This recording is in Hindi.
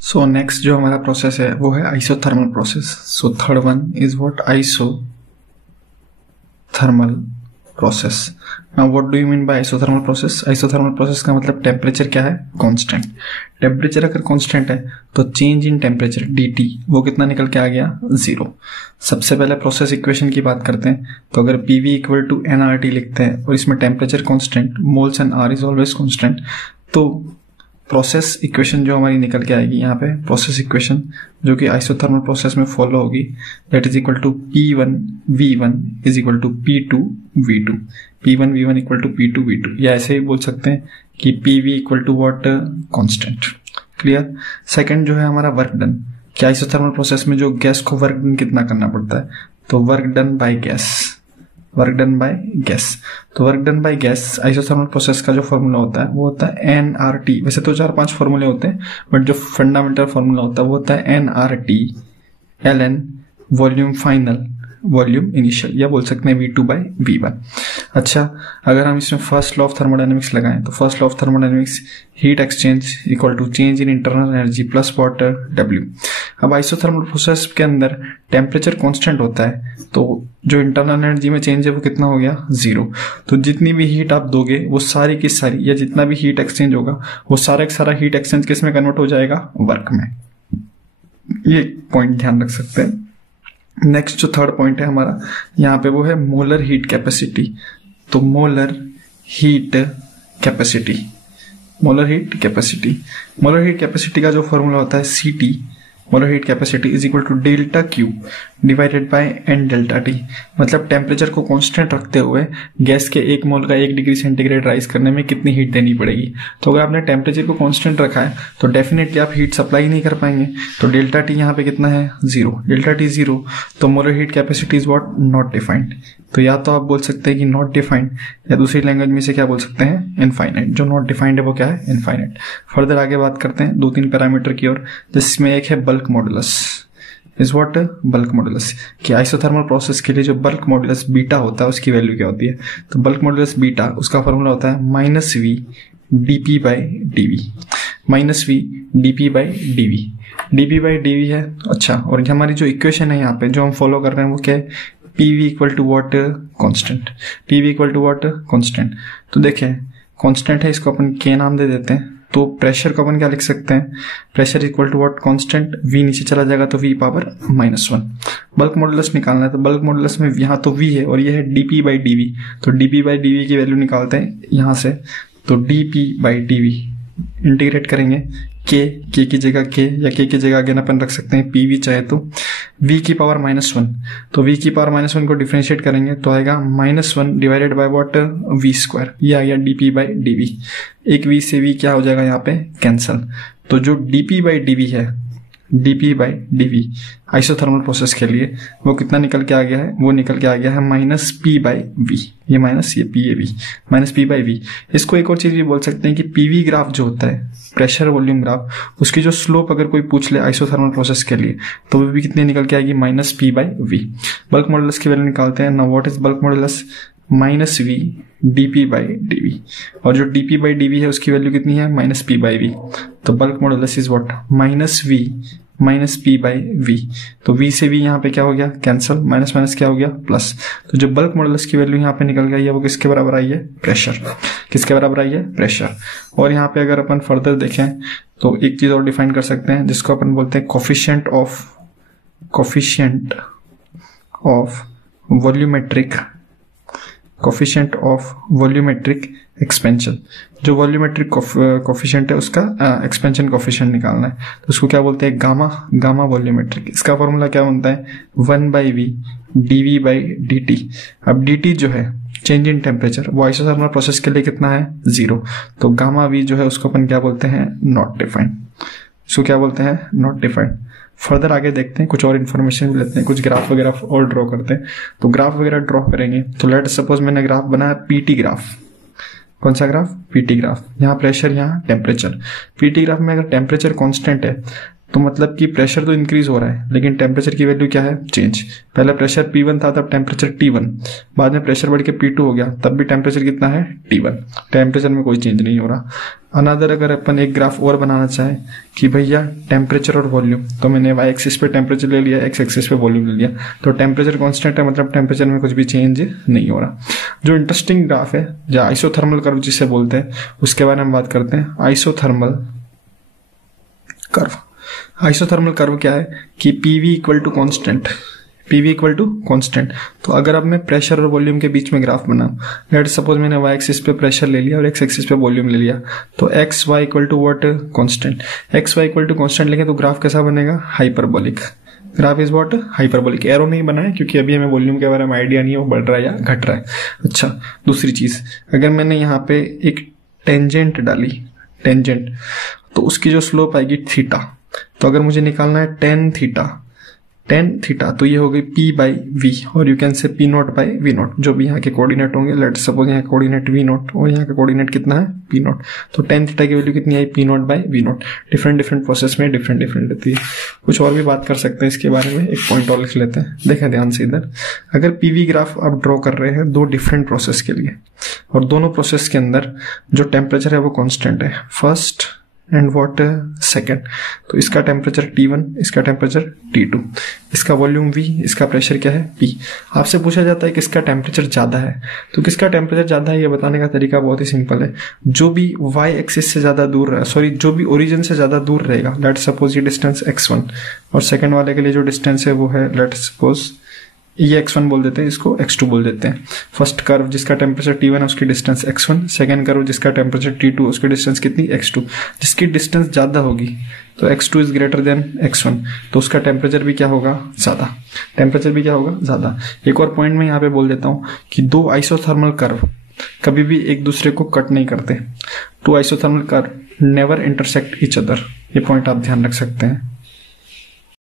सो नेक्स्ट जो हमारा प्रोसेस है वो है isothermal process. So third one is what isothermal process. Now what do you mean by isothermal process? Isothermal process का मतलब टेम्परेचर क्या है? कांस्टेंट. टेम्परेचर अगर कांस्टेंट है तो चेंज इन टेम्परेचर dt वो कितना निकल के आ गया? 0. सबसे पहले प्रोसेस इक्वेशन की बात करते हैं. तो अगर PV इक्वल टू nRT लिखते हैं और इसमें temperature constant, moles and R is always constant, तो प्रोसेस इक्वेशन जो हमारी निकल के आएगी यहाँ पे प्रोसेस इक्वेशन जो कि आइसोथर्मल प्रोसेस में फॉलो होगी, that is equal to P1V1 is equal to P2V2. P1V1 equal to P2V2, या ऐसे ही बोल सकते हैं कि PV equal to what? Constant. Clear. Second जो है हमारा वर्क डन. क्या आइसोथर्मल प्रोसेस में जो गैस को वर्क डन कितना करना पड़ता है? तो work done by gas. Work done by gas. तो work done by gas isothermal process का जो फॉर्मूला होता है वो होता है nRT. वैसे तो 4-5 फॉर्मूले होते हैं, बट जो फंडामेंटल फॉर्मूला होता है वो होता है nRT ln volume final volume initial, या बोल सकते हैं V2/V1. अच्छा, अगर हम इसमें फर्स्ट लॉ ऑफ थर्मोडायनेमिक्स लगाएं तो first law of thermodynamics heat exchange equal to change in internal energy plus water W. अब आइसोथर्मल प्रोसेस के अंदर टेम्परेचर कांस्टेंट होता है, तो जो इंटरनल एनर्जी में चेंज है वो कितना हो गया? 0. तो जितनी भी हीट आप दोगे वो सारी की सारी, या जितना भी हीट एक्सचेंज होगा वो सारा का सारा हीट एक्सचेंज किस में कन्वर्ट हो जाएगा? वर्क में. ये पॉइंट ध्यान रख सकते हैं. नेक्स्ट जो थर्ड पॉइंट है हमारा यहाँ पे वो है मोलर हीट कैपेसिटी. तो molar heat capacity, molar heat capacity. Molar heat capacity का जो फॉर्मूला होता है CT, molar heat capacity is equal to delta Q divided by n delta T. मतलब टेम्परेचर को कांस्टेंट रखते हुए गैस के 1 मोल का 1 डिग्री सेंटीग्रेड राइज करने में कितनी हीट देनी पड़ेगी. तो अगर आपने टेम्परेचर को कांस्टेंट रखा है तो डेफिनेटली आप हीट सप्लाई नहीं कर पाएंगे. तो डेल्टा T यहाँ पे कितना है? 0. Delta T 0. तो molar heat capacity is what? Not defined. तो या तो आप बोल सकते हैं कि नॉट डिफाइंड, या दूसरी लैंग्वेज में से क्या बोल सकते हैं? इनफाइनाइट. जो नॉट डिफाइंड है वो क्या है? इनफाइनाइट. फर्दर आगे बात करते हैं 2-3 पैरामीटर की ओर, जिसमें एक है bulk modulus. Is what? Bulk modulus. कि आइसोथर्मल प्रोसेस के लिए जो बल्क मॉडुलस बीटा होता है उसकी वैल्यू क्या होती है? तो बल्क मॉडुलस बीटा, उसका फॉर्मूला होता है -V dP/dV. -V dP/dV. dP/dV है. अच्छा, और हमारी जो इक्वेशन है यहाँ पे जो हम फॉलो कर रहे हैं वो क्या है? PV equal to what? Constant. PV equal to what? Constant. तो देखें कांस्टेंट है, इसको अपन K नाम दे देते हैं. तो प्रेशर को अपन क्या लिख सकते हैं? Pressure equal to what? Constant. V नीचे चला जाएगा तो V⁻⁻1. बल्क मॉडुलस निकालना है तो बल्क मॉडुलस में यहाँ तो V है और ये है dP/dV. तो dP/dV की वैल्यू निकालते हैं यहाँ से. तो dP/dV इंटीग्रेट करेंगे K की जगह K, या K की जगह अगेन अपन रख सकते हैं PV चाहे तो V⁻⁻1. तो V⁻⁻1 को डिफरेंशिएट करेंगे तो आएगा -1 डिवाइडेड बाय व्हाट? V². ये आ गया dP/dV. एक V से V क्या हो जाएगा यहाँ पे? कैंसल. तो जो dP/dV है, dP/dV आइसोथर्मल प्रोसेस के लिए वो कितना निकल के आ गया है? वो निकल के आ गया है -P/V. ये माइनस, ये P/V, -P/V. इसको एक और चीज भी बोल सकते हैं कि PV ग्राफ जो होता है, प्रेशर वॉल्यूम ग्राफ, उसकी जो स्लोप अगर कोई पूछ ले आइसोथर्मल प्रोसेस के लिए तो वो भी कितनी निकल के आएगी? -P/V. बल्क मॉडुलस की वैल्यू निकालते हैं. Now what is bulk modulus? -V dP/dV. और जो dP/dV है उसकी वैल्यू कितनी है? -P/V. तो bulk modulus is what? -V -P/V. तो V से V यहाँ पे क्या हो गया? कैंसल. माइनस माइनस क्या हो गया? प्लस. तो जो बल्क मॉडुलस की वैल्यू यहाँ पे निकल गई है वो किसके बराबर आई है? प्रेशर. किसके बराबर आई है? प्रेशर. और यहाँ पे अगर अपन फर्दर देखें तो एक चीज और डिफाइन कर सकते हैं जिसको अपन बोलते हैं कोफिशिएंट ऑफ वॉल्यूमेट्रिक एक्सपेंशन. जो वॉल्यूमेट्रिक कोफिशिएंट है उसका एक्सपेंशन कोफिशिएंट निकालना है तो उसको क्या बोलते हैं? Gamma volumetric. इसका फॉर्मूला क्या बनता है? 1/V dV/dt. अब dt जो है चेंज इन टेम्परेचर, वो आइसोथर्मल प्रोसेस के लिए कितना है? 0. तो गामा V जो है उसको अपन क्या बोलते हैं? Not defined. इसको क्या बोलते हैं? Not defined. फर्दर आगे देखते हैं, कुछ और इन्फॉर्मेशन भी लेते हैं, कुछ ग्राफ वगैरह और ड्रॉ करते हैं. तो ग्राफ वगैरह ड्रॉ करेंगे तो लेट सपोज मैंने ग्राफ बनाया PT ग्राफ. कौन सा ग्राफ? PT graph. यहाँ प्रेशर, यहाँ टेम्परेचर. PT ग्राफ में अगर टेम्परेचर कांस्टेंट है तो मतलब कि प्रेशर तो इंक्रीज हो रहा है लेकिन टेम्परेचर की वैल्यू क्या है, चेंज। पहले प्रेशर P1 था, तब टेम्परेचर T1, बाद में प्रेशर बढ़ के P2 हो गया, तब भी टेम्परेचर कितना है, T1। टेम्परेचर में कोई चेंज नहीं हो रहा। अनदर अगर अपन एक ग्राफ और बनाना चाहें कि भैया टेम्परेचर और वॉल्यूम, तो मैंने वाई एक्सिस पे टेम्परेचर ले लिया, एक्स एक्सिस पे वॉल्यूम ले लिया, तो टेम्परेचर कांस्टेंट है, मतलब टेम्परेचर में कुछ भी चेंज नहीं हो रहा। जो इंटरेस्टिंग ग्राफ है, जो आइसोथर्मल कर्व जिसे बोलते हैं, उसके बारे में बात करते हैं। आइसोथर्मल कर्व, आइसोथर्मल कर्व क्या है कि PV equal to constant, PV equal to constant. तो अगर अब मैं प्रेशर और वॉल्यूम के बीच में ग्राफ बनाऊं, लेट सपोज मैंने वाई एक्सिस पे प्रेशर ले लिया और एक्स एक्सिस पे वॉल्यूम ले लिया, तो X Y equal to what, constant. X Y equal to constant लेंगे तो ग्राफ कैसा बनेगा, hyperbolic. Graph is what, hyperbolic. Arrow नहीं बना है क्योंकि अभी हमें वॉल्यूम के बारे में आइडिया नहीं है वो बढ़ रहा है या घट रहा है। अच्छा, दूसरी चीज, अगर मैंने यहाँ पे एक टेंजेंट डाली, टेंजेंट, तो उसकी जो स्लोप आएगी थीटा, तो अगर मुझे निकालना है टेन थीटा, तो ये हो गई P बाई वी, और you can say P not by V not, जो भी यहाँ के कोऑर्डिनेट होंगे। लेट सपोज यहाँ का कोऑर्डिनेट वी नॉट और यहाँ का कोऑर्डिनेट कितना है, P नॉट, तो टेन थीटा की वैल्यू कितनी आई, P not by V not. Different process में डिफरेंट रहती है। कुछ और भी बात कर सकते हैं इसके बारे में, एक पॉइंट और लिख लेते हैं, देखें ध्यान से इधर। अगर पीवी ग्राफ आप ड्रॉ कर रहे हैं दो डिफरेंट प्रोसेस के लिए, और दोनों प्रोसेस के अंदर जो टेम्परेचर है वो कॉन्स्टेंट है, फर्स्ट एंड व्हाट, सेकंड, तो इसका टेम्परेचर T1, इसका टेम्परेचर T2, इसका वॉल्यूम V, इसका प्रेशर क्या है, P। आपसे पूछा जाता है किसका टेम्परेचर ज्यादा है, तो किसका टेम्परेचर ज्यादा है ये बताने का तरीका बहुत ही सिंपल है। जो भी y एक्सिस से ज्यादा दूर, सॉरी जो भी ओरिजिन से ज्यादा दूर रहेगा, लेट सपोज ये डिस्टेंस x1, और सेकंड वाले के लिए जो डिस्टेंस है वो है, लेट सपोज ये x1 बोल देते हैं, इसको x2 बोल देते हैं। फर्स्ट कर्व जिसका टेम्परेचर T1 है उसकी डिस्टेंस x1, सेकंड कर्व जिसका टेम्परेचर T2 उसकी डिस्टेंस कितनी, x2। जिसकी डिस्टेंस ज्यादा होगी तो x2 is greater than x1, तो उसका टेम्परेचर भी क्या होगा, ज्यादा। टेम्परेचर भी क्या होगा, ज्यादा। एक और पॉइंट मैं यहाँ पे बोल देता हूँ कि दो आइसोथर्मल कर्व कभी भी एक दूसरे को कट नहीं करते। Two isothermal curve never intersect each other, ये पॉइंट आप ध्यान रख सकते हैं।